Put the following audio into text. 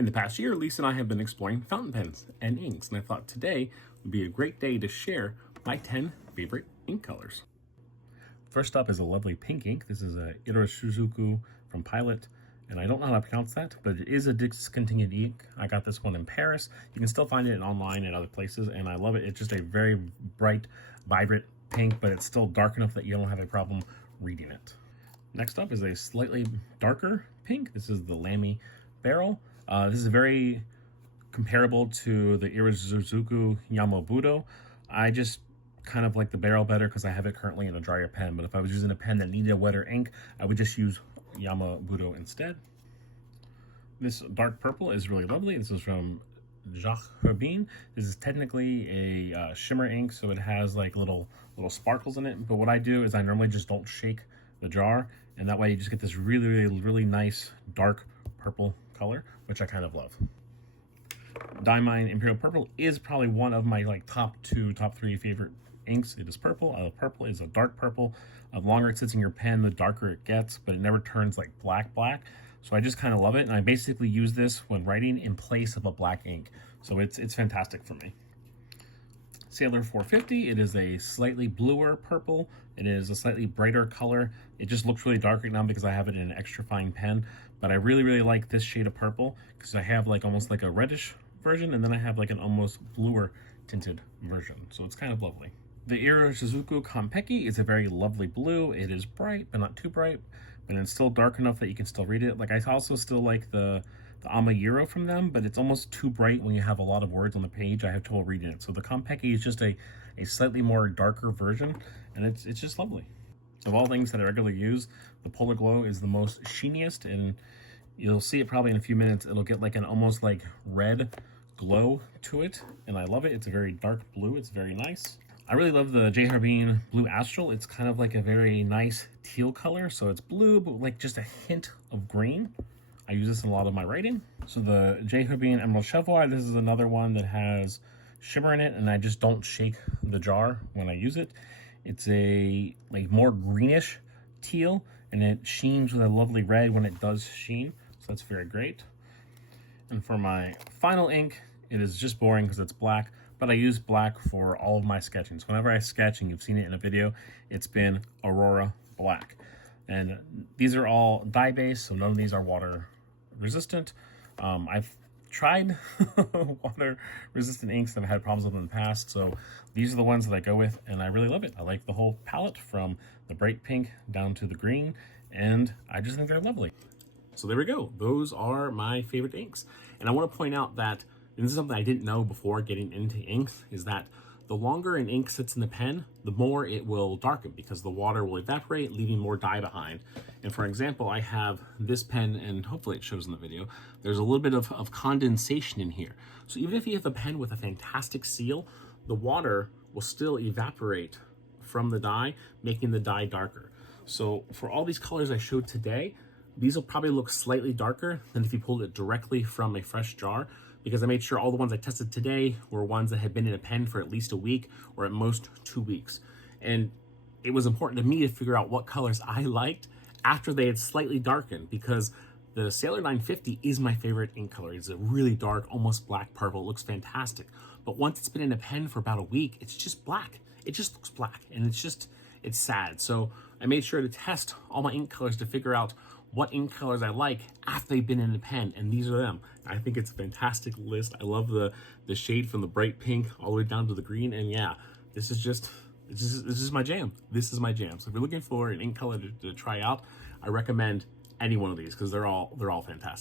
In the past year, Lisa and I have been exploring fountain pens and inks, and I thought today would be a great day to share my 10 favorite ink colors. First up is a lovely pink ink. This is a Iroshizuku from Pilot, and I don't know how to pronounce that, but it is a discontinued ink. I got this one in Paris. You can still find it online and other places, and I love it. It's just a very bright, vibrant pink, but it's still dark enough that you don't have a problem reading it. Next up is a slightly darker pink. This is the Lamy Beryl. This is very comparable to the Iroshizuku Yamabudo. I just kind of like the Beryl better because I have it currently in a drier pen, but if I was using a pen that needed a wetter ink, I would just use Yamabudo instead. This dark purple is really lovely. This is from Jacques Herbin. This is technically a shimmer ink, so it has like little sparkles in it, but what I do is I normally just don't shake the jar, and that way you just get this really nice dark purple color, which I kind of love. Diamine Imperial Purple is probably one of my top 3 favorite inks. It is purple. I love purple. It's a dark purple. The longer it sits in your pen, the darker it gets, but it never turns like black. So I just kind of love it, and I basically use this when writing in place of a black ink. So it's fantastic for me. Sailor 450, it is a slightly bluer purple. It is a slightly brighter color. It just looks really dark right now because I have it in an extra fine pen, but I really like this shade of purple because I have almost like a reddish version, and then I have like an almost bluer tinted version. So it's kind of lovely. The Iroshizuku Konpeki is a very lovely blue. It is bright, but not too bright, but it's still dark enough that you can still read it. I also still like the Amayuro from them, but it's almost too bright when you have a lot of words on the page. I have trouble reading it. So the Konpeki is just a slightly more darker version, and it's just lovely. Of all things that I regularly use, the Polar Glow is the most sheeniest, and you'll see it probably in a few minutes. It'll get like an almost like red glow to it, and I love it. It's a very dark blue. It's very nice. I really love the J. Herbin Blue Astral. It's kind of like a very nice teal color, so it's blue, but like just a hint of green. I use this in a lot of my writing. So the J. Herbin Emerald Cheviot, this is another one that has shimmer in it, and I just don't shake the jar when I use it. It's a more greenish teal, and it sheens with a lovely red when it does sheen, so that's very great. And for my final ink, it is just boring because it's black, but I use black for all of my sketching. So whenever I sketch, and you've seen it in a video, it's been Aurora Black. And these are all dye-based, so none of these are water resistant. I've tried water-resistant inks that I've had problems with in the past, so these are the ones that I go with, and I really love it. I like the whole palette from the bright pink down to the green, and I just think they're lovely. So there we go. Those are my favorite inks. And I want to point out that, and this is something I didn't know before getting into inks, is that the longer an ink sits in the pen, the more it will darken because the water will evaporate, leaving more dye behind. And for example, I have this pen, and hopefully it shows in the video, there's a little bit of condensation in here. So even if you have a pen with a fantastic seal, the water will still evaporate from the dye, making the dye darker. So for all these colors I showed today, these will probably look slightly darker than if you pulled it directly from a fresh jar, because I made sure all the ones I tested today were ones that had been in a pen for at least a week or at most 2 weeks. And it was important to me to figure out what colors I liked after they had slightly darkened, because the Sailor 950 is my favorite ink color. It's a really dark, almost black purple. It looks fantastic. But once it's been in a pen for about a week, it's just black. It just looks black, and it's sad. So I made sure to test all my ink colors to figure out what ink colors I like after they've been in the pen, and these are them. I think it's a fantastic list. I love the shade from the bright pink all the way down to the green, and yeah, this is my jam. This is my jam. So if you're looking for an ink color to try out, I recommend any one of these because they're all fantastic.